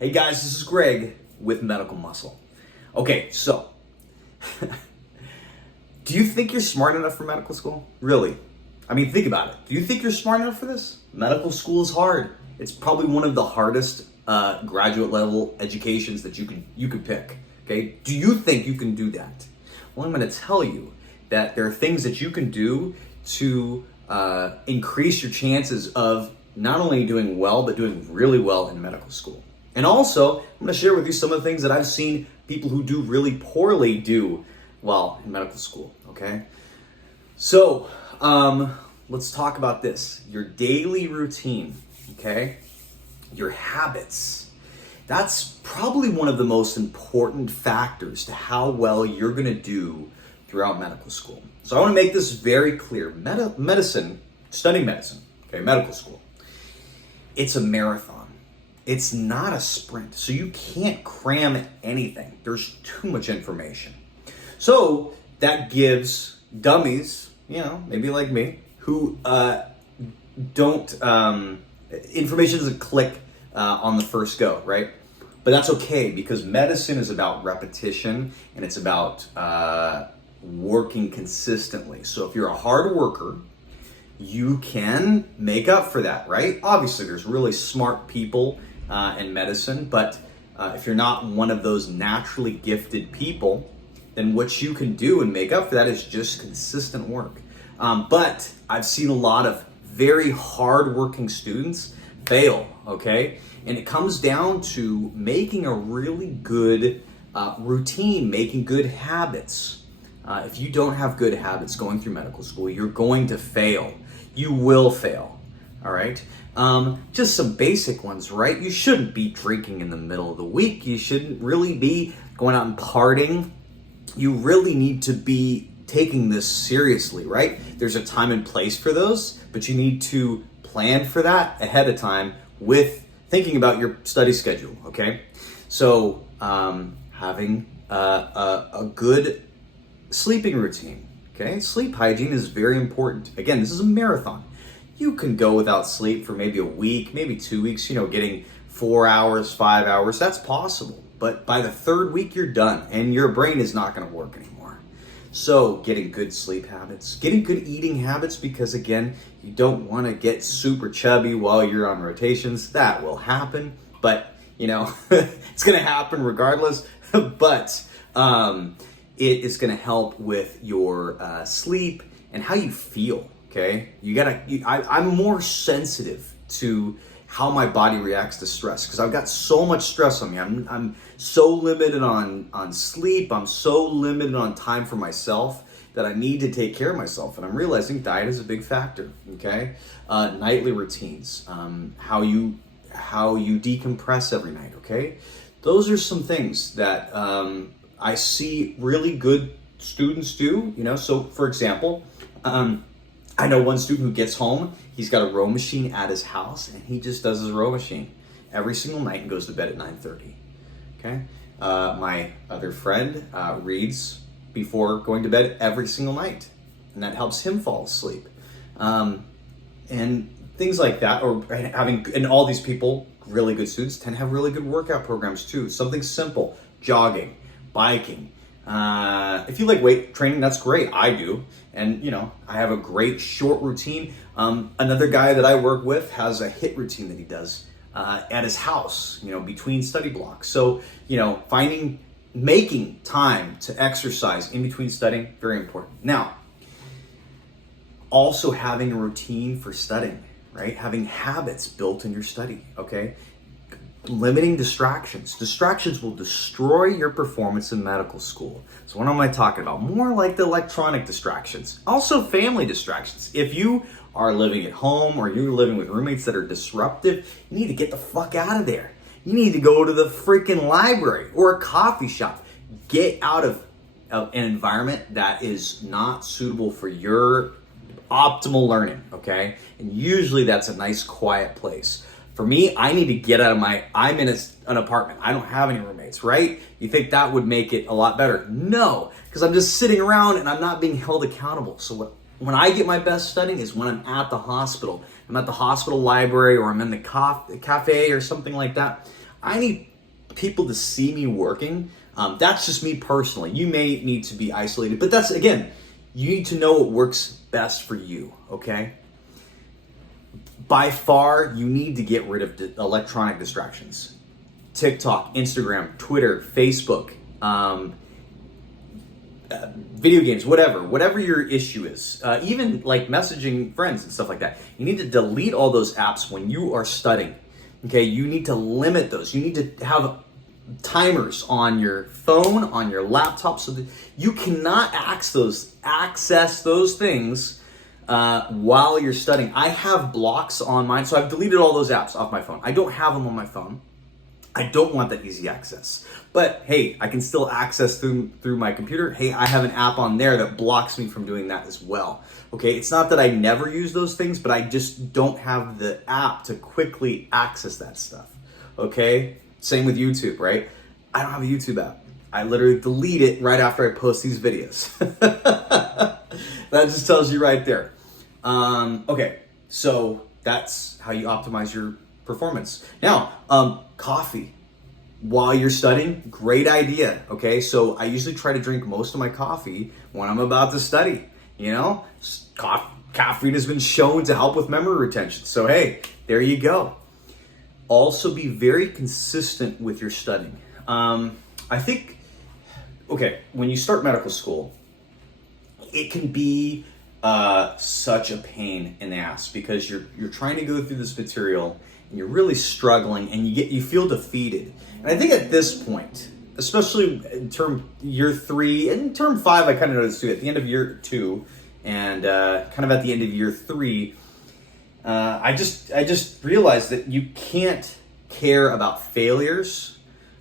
Hey guys, this is Greg with Medical Muscle. Okay, so, do you think you're smart enough for medical school? Really? I mean, think about it. Do you think you're smart enough for this? Medical school is hard. It's probably one of the hardest graduate level educations that you could pick. Okay, do you think you can do that? Well, I'm going to tell you that there are things that you can do to increase your chances of not only doing well, but doing really well in medical school. And also, I'm going to share with you some of the things that I've seen people who do really poorly do well in medical school, okay? So, let's talk about this. Your daily routine, okay? Your habits. That's probably one of the most important factors to how well you're going to do throughout medical school. So I want to make this very clear. Studying medicine, okay, medical school, it's a marathon. It's not a sprint, so you can't cram anything. There's too much information. So that gives dummies, maybe like me, who don't, information doesn't click on the first go, right? But that's okay, because medicine is about repetition and it's about working consistently. So if you're a hard worker, you can make up for that, right? Obviously, there's really smart people in medicine, but if you're not one of those naturally gifted people, then what you can do and make up for that is just consistent work. But I've seen a lot of very hard-working students fail, okay? And it comes down to making a really good routine, making good habits. If you don't have good habits going through medical school, you're going to fail. You will fail, all right? Just some basic ones, right? You shouldn't be drinking in the middle of the week. You shouldn't really be going out and partying. You really need to be taking this seriously, right? There's a time and place for those, but you need to plan for that ahead of time with thinking about your study schedule, okay? So having a good sleeping routine, okay? Sleep hygiene is very important. Again, this is a marathon. You can go without sleep for maybe a week, maybe 2 weeks, getting 4 hours, 5 hours, that's possible. But by the third week, you're done and your brain is not gonna work anymore. So getting good sleep habits, getting good eating habits, because again, you don't wanna get super chubby while you're on rotations. That will happen, but it's gonna happen regardless, but it is gonna help with your sleep and how you feel. Okay, I'm more sensitive to how my body reacts to stress because I've got so much stress on me. I'm so limited on sleep. I'm so limited on time for myself that I need to take care of myself. And I'm realizing diet is a big factor. Okay, nightly routines, how you decompress every night. Okay, those are some things that I see really good students do. So for example. I know one student who gets home, he's got a row machine at his house, and he just does his row machine every single night and goes to bed at 9:30. Okay? My other friend reads before going to bed every single night, and that helps him fall asleep. And things like that, and all these people, really good students, tend to have really good workout programs too. Something simple, jogging, biking. If you like weight training, that's great. I do. And, I have a great short routine. Another guy that I work with has a HIIT routine that he does at his house, between study blocks. So, making time to exercise in between studying, very important. Now, also having a routine for studying, right? Having habits built in your study, okay? Limiting distractions. Distractions will destroy your performance in medical school. So what am I talking about? More like the electronic distractions. Also family distractions. If you are living at home or you're living with roommates that are disruptive, you need to get the fuck out of there. You need to go to the freaking library or a coffee shop. Get out of an environment that is not suitable for your optimal learning, okay? And usually that's a nice quiet place. For me, I need to get out of I'm in an apartment. I don't have any roommates, right? You think that would make it a lot better? No, because I'm just sitting around and I'm not being held accountable. So when I get my best studying is when I'm at the hospital. I'm at the hospital library or I'm in the cafe or something like that. I need people to see me working. That's just me personally. You may need to be isolated, but that's, again, you need to know what works best for you, okay? By far, you need to get rid of electronic distractions. TikTok, Instagram, Twitter, Facebook, video games, whatever your issue is, even like messaging friends and stuff like that. You need to delete all those apps when you are studying. Okay, you need to limit those. You need to have timers on your phone, on your laptop, so that you cannot access those things while you're studying. I have blocks on mine, so I've deleted all those apps off my phone. I don't have them on my phone. I don't want that easy access. But hey, I can still access through my computer. Hey, I have an app on there that blocks me from doing that as well. Okay, it's not that I never use those things, but I just don't have the app to quickly access that stuff. Okay, same with YouTube, right? I don't have a YouTube app. I literally delete it right after I post these videos. That just tells you right there. Okay, so that's how you optimize your performance. Now, coffee while you're studying, great idea. Okay, so I usually try to drink most of my coffee when I'm about to study. You know, caffeine has been shown to help with memory retention. So hey, there you go. Also, be very consistent with your studying. I think, okay, when you start medical school, it can be such a pain in the ass because you're trying to go through this material and you're really struggling and you feel defeated. And I think at this point, especially in year 3 and term 5, I kind of noticed too, at the end of year 2 and kind of at the end of year 3, I just realized that you can't care about failures.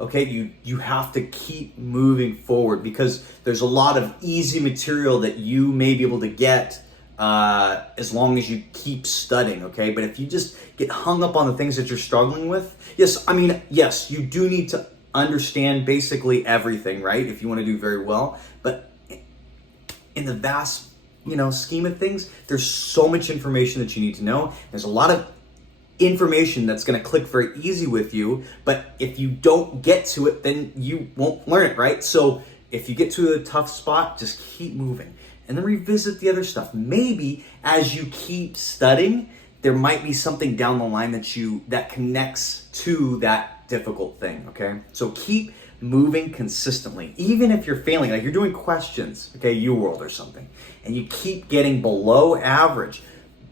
Okay, you have to keep moving forward because there's a lot of easy material that you may be able to get as long as you keep studying, okay? But if you just get hung up on the things that you're struggling with, yes, you do need to understand basically everything, right? If you want to do very well, but in the vast, scheme of things, there's so much information that you need to know. There's a lot of information that's going to click very easy with you, but if you don't get to it, then you won't learn it, right? So if you get to a tough spot, just keep moving and then revisit the other stuff. Maybe as you keep studying, there might be something down the line that connects to that difficult thing, okay? So keep moving consistently, even if you're failing, like you're doing questions, okay, UWorld or something, and you keep getting below average.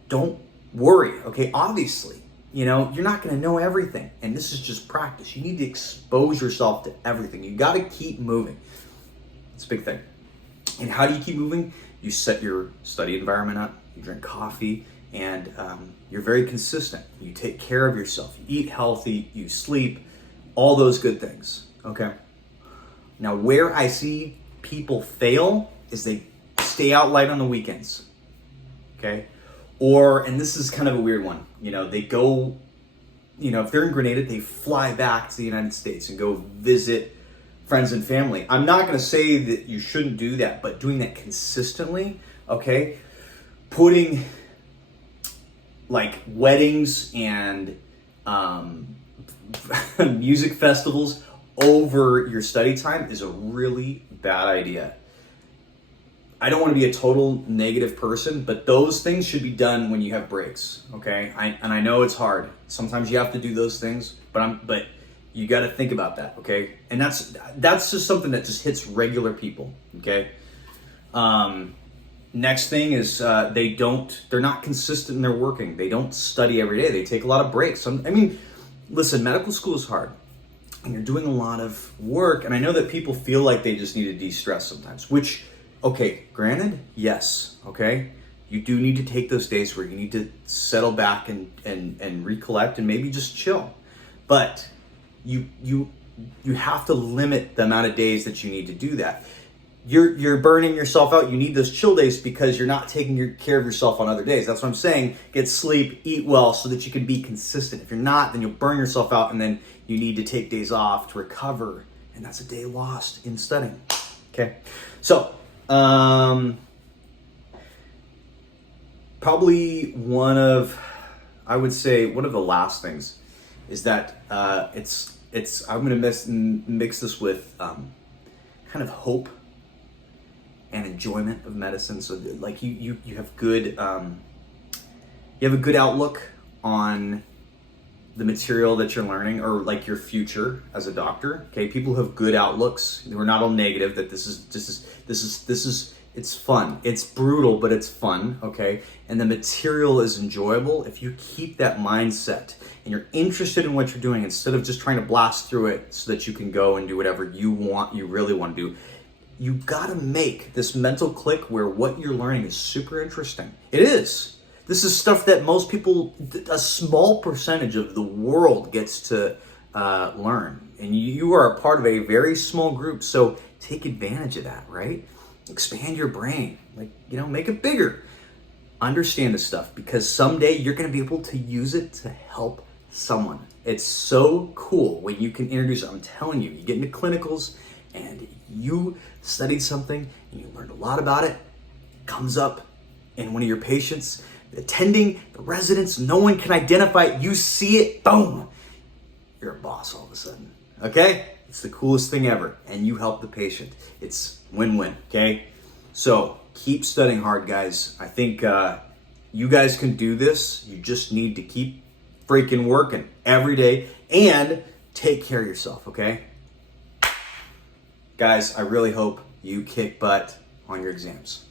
Don't worry, okay? Obviously, you're not going to know everything, and this is just practice. You need to expose yourself to everything. You got to keep moving. It's a big thing. And how do you keep moving? You set your study environment up, you drink coffee, and you're very consistent. You take care of yourself. You eat healthy, you sleep, all those good things, okay? Now, where I see people fail is they stay out late on the weekends, okay? And this is kind of a weird one, they go, if they're in Grenada, they fly back to the United States and go visit friends and family. I'm not going to say that you shouldn't do that, but doing that consistently, okay? Putting like weddings and music festivals over your study time is a really bad idea. I don't want to be a total negative person, but those things should be done when you have breaks, okay? I know it's hard. Sometimes you have to do those things, but you got to think about that, okay? And that's just something that just hits regular people, okay? Next thing is they're not consistent in their working. They don't study every day. They take a lot of breaks. Listen, medical school is hard. And you're doing a lot of work. And I know that people feel like they just need to de-stress sometimes, which, okay, granted, yes, okay? You do need to take those days where you need to settle back and recollect and maybe just chill. But you have to limit the amount of days that you need to do that. You're burning yourself out. You need those chill days because you're not taking care of yourself on other days. That's what I'm saying. Get sleep, eat well so that you can be consistent. If you're not, then you'll burn yourself out and then you need to take days off to recover. And that's a day lost in studying. Okay? So, probably one of the last things is that it's I'm gonna mix this with kind of hope and enjoyment of medicine. So like you have good you have a good outlook on the material that you're learning, or like your future as a doctor. Okay, people who have good outlooks. We're not all negative. That this is it's fun. It's brutal, but it's fun. Okay, and the material is enjoyable. If you keep that mindset and you're interested in what you're doing, instead of just trying to blast through it so that you can go and do whatever you really want to do, you gotta make this mental click where what you're learning is super interesting. It is. This is stuff that most people, a small percentage of the world gets to learn. And you are a part of a very small group, so take advantage of that, right? Expand your brain, make it bigger. Understand this stuff, because someday you're gonna be able to use it to help someone. It's so cool when you can introduce it. I'm telling you, you get into clinicals and you studied something and you learned a lot about it, comes up in one of your patients, the attending, the residents, no one can identify it, you see it, boom, you're a boss all of a sudden, okay? It's the coolest thing ever, and you help the patient. It's win-win, okay? So keep studying hard, guys. I think you guys can do this. You just need to keep freaking working every day and take care of yourself, okay? Guys, I really hope you kick butt on your exams.